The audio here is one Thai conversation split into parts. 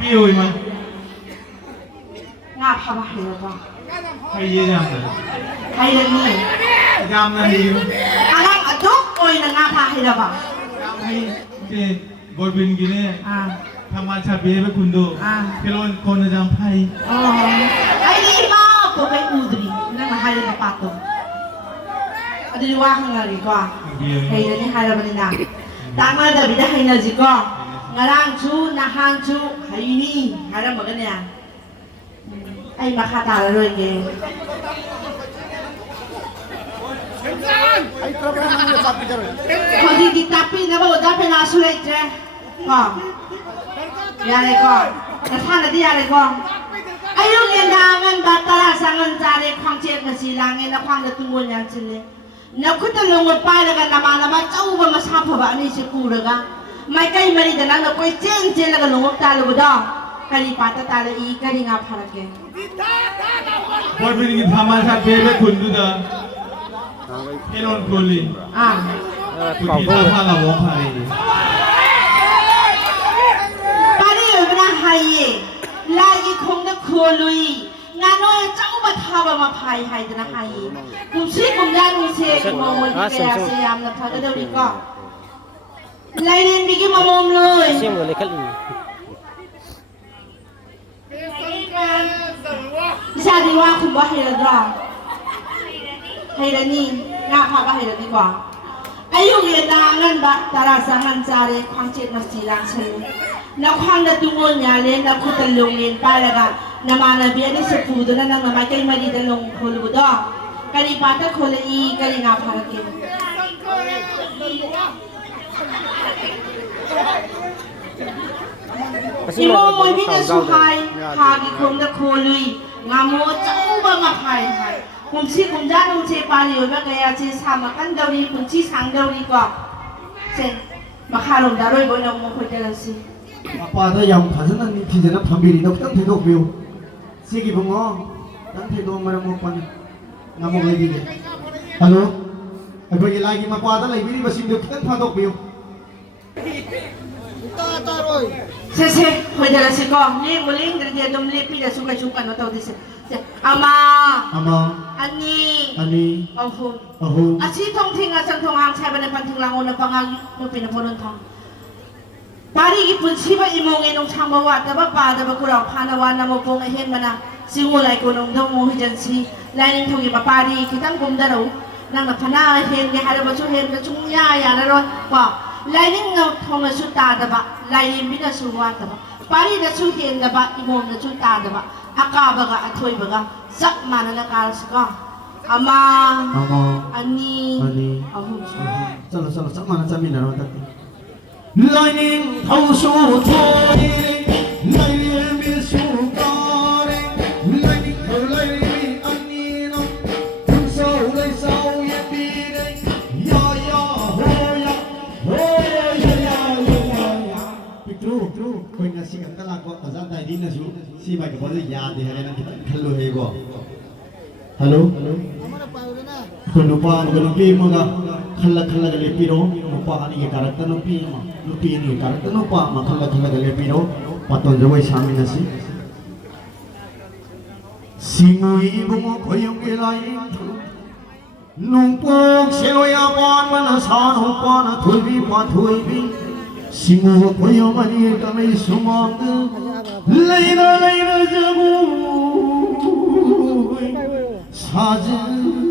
พี่อยู่มั้ยงาพามาให้แล้วก็ใครเยี่ยมเลยใครเลยนี่ยามนาดีอะไรอะจ๊กโอยนะงาพาให้แล้วก็ให้เจ๊บอลบินกินเนี่ยทำมาชาเบียไปคุณดูเพลอนคนจะจำไพ่อ๋อไอ้นี่มาตัวไปอูดรีนั่นมาให้เลยปาตัวอันนี้ว่าข้างหลังดีกว่าให้เลยนี่ให้เราไปนะตามมาเดี๋ยวไปได้ให้เราจีก็งานชูนาฮันชูให้นี่ให้เราเหมือนกันเนี่ยไอ้มาคาตาเลยไงคนที่kita pi na ba udah pernah sulit je, kong, ya le kong, nasihat nanti ya le kong, ayo ngendangan batara sangan cari kong cek nasilangen, nak kong datungul yang cile, nak kita lungut pai laga nama jauh banget siapa ba ni seku laga, mereka ini mari dengan nak koi ceng laga lungut talu dah, kali patah talu i kali ngapa lagi. Buat begini sama saya pun tu dah. เพลอนโคลีคุณที่ท่าท่าเราวงไทยปารีอยู่บนไฮลายคงนักโคลุยงานน้อยเจ้าบัตรบมาพายไฮจะนะไฮกุมชีกุมยานุเชกุมมวยที่แกสยามนักทอดเดี๋ยวนี้ก็ลายเรียนบิ๊กมามอมเลยเสียงเลยกันชาดีว่าคุณว่าเฮลดราให้ละนี่งาพาก็ให้ละดีกว่าอายุเรียนนางเงินบัตรตราสังกันจารีความเจ็ดมาสีลังเชลนักความนัดตุงงยาเลนนักขุดตะลุงเรียนไปแล้วกันนามานาเบียนี่สกูดนั่นนามาใกล้มาดีตะลุงโคลูดอการีปาตะโคลีการีงาพาเกอีโมมวยพี่จะสุไฮพากิคงตะโคลุยงาโมเจ้าบังมาพายไฮผมชี้ผมด้านนู้นเชปาลีว่าแกจะทำมากันเดาดีผมชี้สังเดาดีกว่าเช่นมาคารมดารอยบนน้องมคุยกันสิป้าถ้ายังผ่านนั้นนี่ที่จะนับทำบินนับตั้งที่ดอกวิวสิ่งที่ผมว่าตั้งที่ดอกมันมุกปันน้ำมุกเลยบินฮัลโหลไอ้พวกยี่ไล่กินมาป้าตั้งเลยบินมาสิ่งเดียวตั้งที่ดอกวิวเช่คุยกันสิก่อนนี่วันนี้เดี๋ยวดมเล็บพี่จะสู้กันนะตัวดิสิอามาอันนี้โอ้โหอาชีพท่องทิ้งอาจังทองหางใช้เป็นพันถึงลางอนปังงานนู่นเป็นพลนทองปารีญี่ปุ่นชีวะอิโมเงนงช่างบวชแต่ว่าป่าแต่ว่ากูเราพานวันนำมาปงไอเห็นมันนะซิงูไหลกูนงดงโมหิจันซีไลนิ่งทองอยู่มาปารีคิดตั้งกุมดารุนั่งนับพนาเห็นยังหาเราช่วยเห็นกระชุ่มย่าอย่างนั้นว่าไลนิ่งเงาทองมาชุดตาแต่ว่าไลนิ่งบิดาสุวรรณแต่ว่าปารีจะช่วยเห็นแต่ว่าอิโมจะช่วยตาแต่ว่าอากาศบังอาจถอยบังสักมาในการสกัดอามาอันนี้อาหุ่นสลับสักมาจะมีอะไรตั้งไลนิ่งเท้าสู้ถอยไลนิ่งมีสู้การไลนิ่งเท้าไลนิ่งอันนี้น้องคุณเศร้าเลยเศร้ายังดีเลยยายาโหยาโหยาปิดรูคนงานสิ่งอันตรายก็อาจารย์ได้ดีนะชูsi baik boleh ya di hari nanti hello hego hello lupa lupa moga khalla gale piro lupa ani ke karakter lupi ni karakter lupa khalla gale piro paton jawai sami nasi singui bungo koyong elai nungpok seloya pan manasan hopan thuibi pathuibi singu koyong mani kami sumang Laila jabu sajenge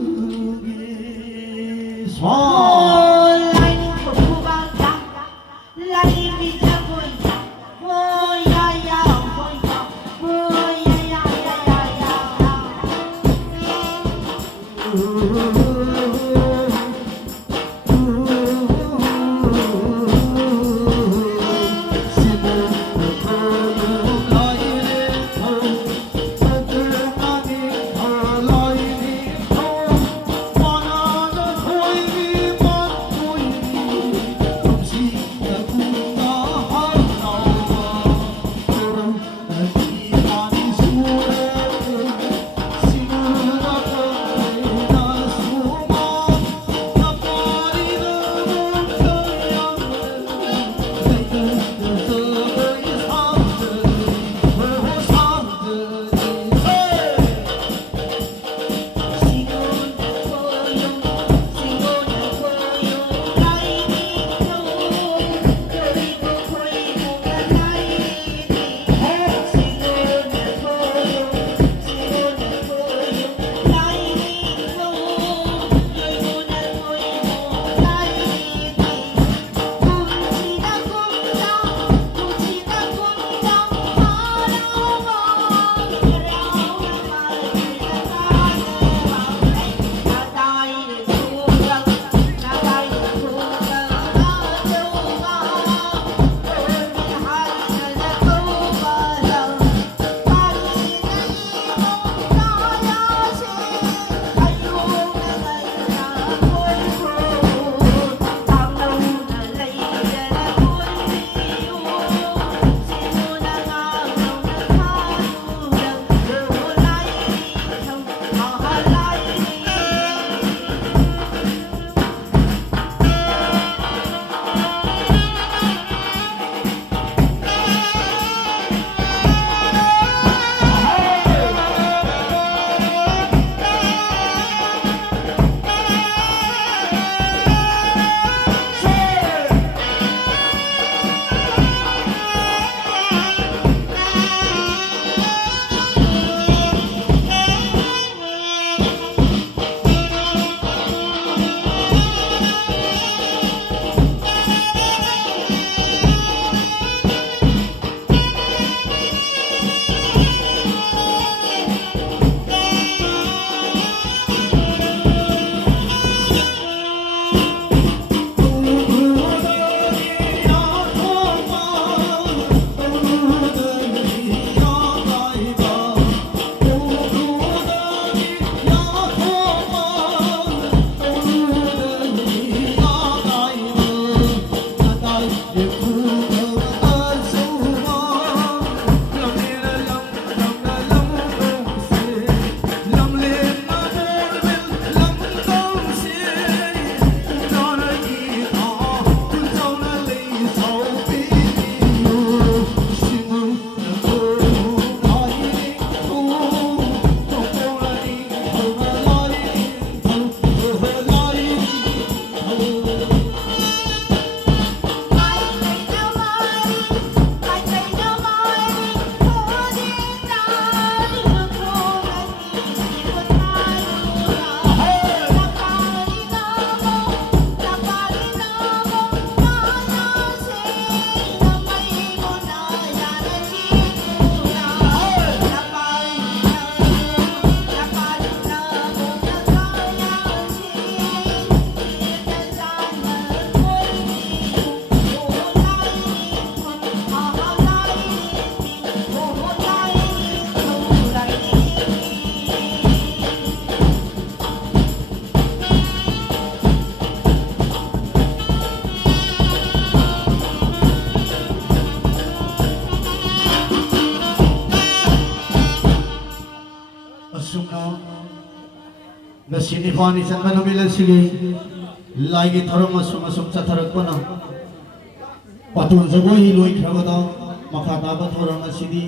oh lain kubata lain jabu oh ya oh ya ꯑꯁꯨꯝꯅ ꯉꯁꯤꯗꯤ ꯐꯥꯅꯤ ꯆꯟꯕ ꯅꯨꯃꯤꯠ ꯑꯁꯤꯒꯤ ꯂꯥꯏꯒꯤ ꯊꯧꯔꯝ ꯑꯁꯨꯝ ꯆꯠꯊꯔꯛꯄꯅ ꯄꯥꯇꯣꯟ ꯖꯒꯣꯏ ꯂꯣꯏꯈ꯭ꯔꯕꯗ ꯃꯈꯥ ꯇꯥꯕ ꯊꯧꯔꯝ ꯑꯁꯤꯗꯤ